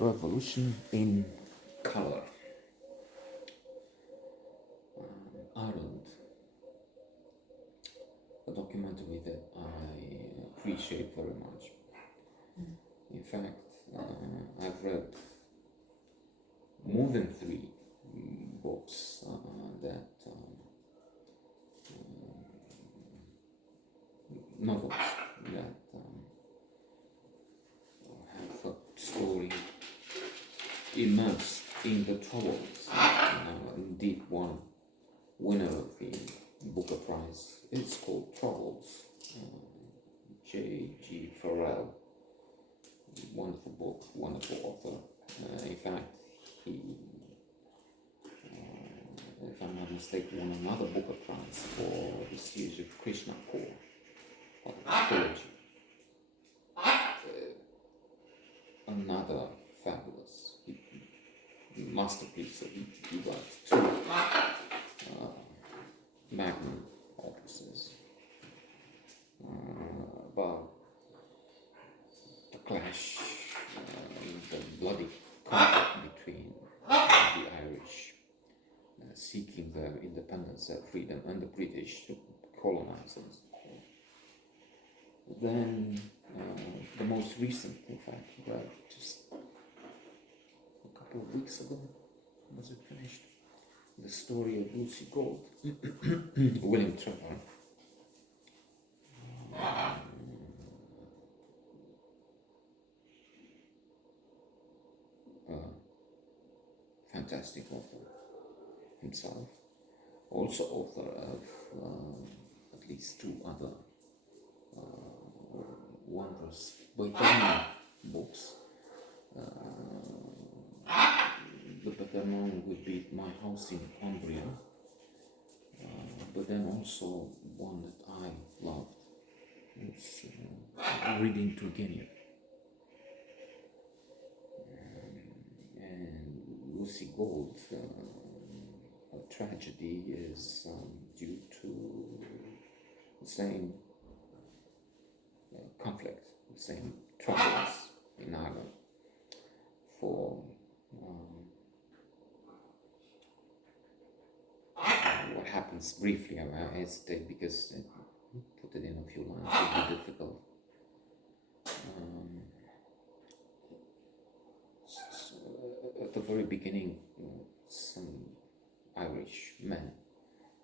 Revolution in Color. Ireland. A documentary that I appreciate very much. In fact, I've read more than three books that novels that have a story immersed in the troubles. Indeed, one winner of the Booker Prize is called Troubles. J.G. Farrell. Wonderful book, wonderful author. In fact, he, if I'm not mistaken, won another Booker Prize for the series of Krishna Kaur, trilogy. Another fabulous masterpiece. He got two magnum opuses about the clash, the bloody conflict between the Irish seeking their independence, their freedom, and the British colonizers. Then the most recent, in fact, read just a couple of weeks ago, was it finished? The story of Lucy Gold, William Trevor. Fantastic author himself, also author of at least two other wondrous Boitanian books. The better known would be My House in Cumbria, but then also one that I loved was Reading Turgenev. And Lucy Gold, her tragedy is due to the same conflict, the same troubles in Ireland for what happens briefly. I hesitate because put it in a few lines would be difficult. At the very beginning, some Irish men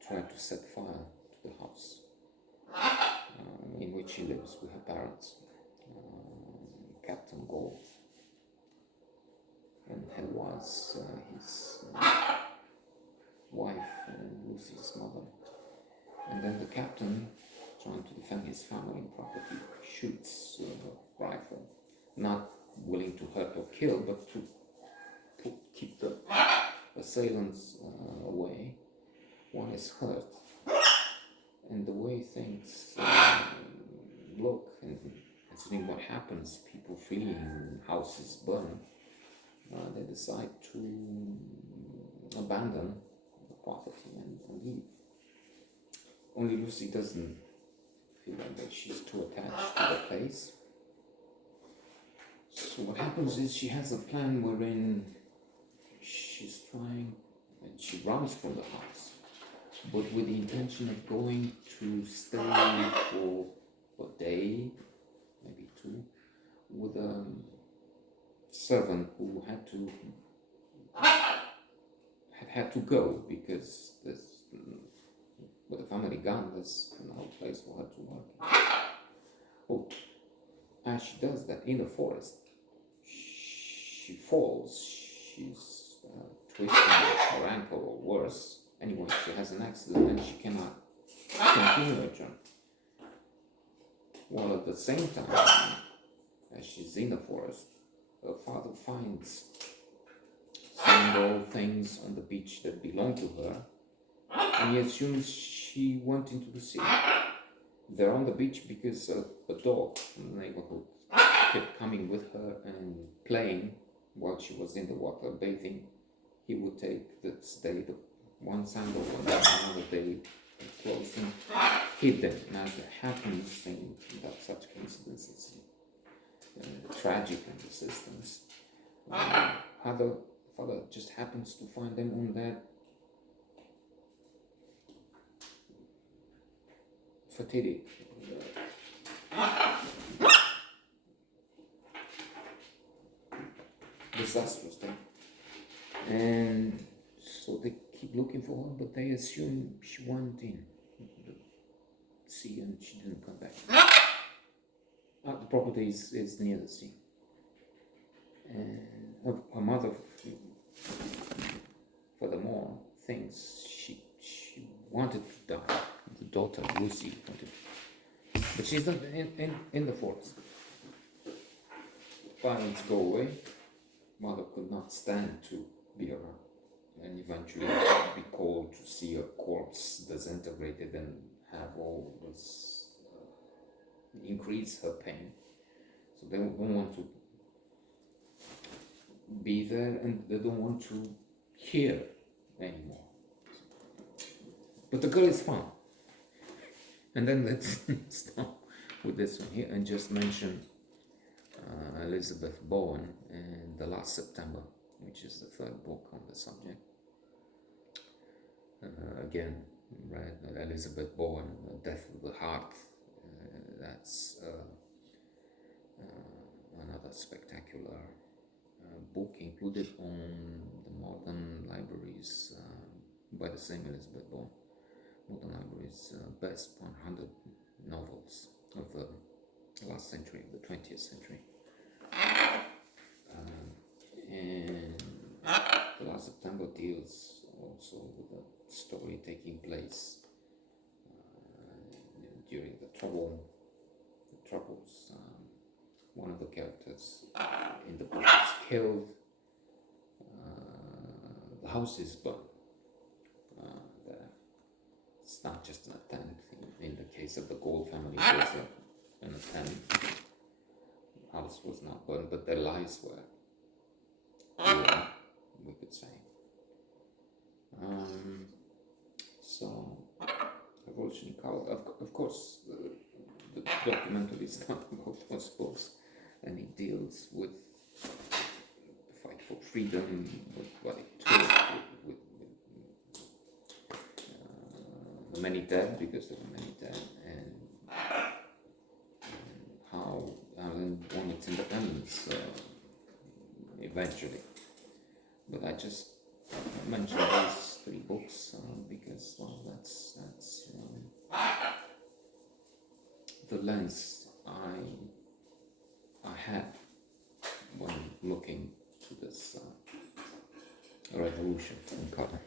tried to set fire to the house in which she lives with her parents, Captain Gold, and he was his wife and Lucy's mother. And then the captain, trying to defend his family and property, shoots a rifle, not willing to hurt or kill, but to keep the assailants away. One is hurt, and the way things look, and considering what happens, people fleeing, houses burn, they decide to abandon the property and leave. Only Lucy doesn't feel like that she's too attached to the place. So what happens is she has a plan wherein she's trying, and she runs from the house, but with the intention of going to stay for a day, maybe two, with a servant who had to go because with a family gun, there's no place for her to work. Oh, as she does that in the forest, she falls. She's twisting her ankle or worse. Anyway, she has an accident and she cannot continue her journey. While at the same time, as she's in the forest, her father finds some old things on the beach that belong to her, and he assumes she went into the sea. They're on the beach because a dog from the neighborhood kept coming with her and playing while she was in the water bathing. He would take this day the one sandal and another day clothes and hid them. And as it happens in that such coincidences, tragic in the systems, Father just happens to find them on that fatidic disastrous day, and so they keep looking for her, but they assume she went in the sea and she didn't come back. The property is near the sea, and her mother, furthermore, thinks she wanted to die. The daughter Lucy wanted, but she's not in the forest. Parents go away. Mother could not stand to be around, and eventually be called to see a corpse disintegrated and have all this increase her pain. So they don't want to be there, and they don't want to hear anymore. But the girl is found. And then let's stop with this one here and just mention Elizabeth Bowen and The Last September, which is the third book on the subject. Again, read Elizabeth Bowen, Death of the Heart. That's another spectacular book included on the Modern Libraries by the same Elizabeth Bowen. Modern Libraries best 100 novels of the last century, of the 20th century. And The Last September deals also with a story taking place during the Troubles. One of the characters in the book is killed. The house is burned. It's not just an attempt. In the case of the Gold family, it was an attempt. The house was not burned, but their lives were ruined, we could say. So, Revolutionary Cult, of course, the documentary is not about those books, and it deals with the fight for freedom, with what it took, with the many dead, because there were many dead, and how Ireland won its independence eventually. But I just mentioned these three books because, well, that's the lens I had when looking to this revolution in colour.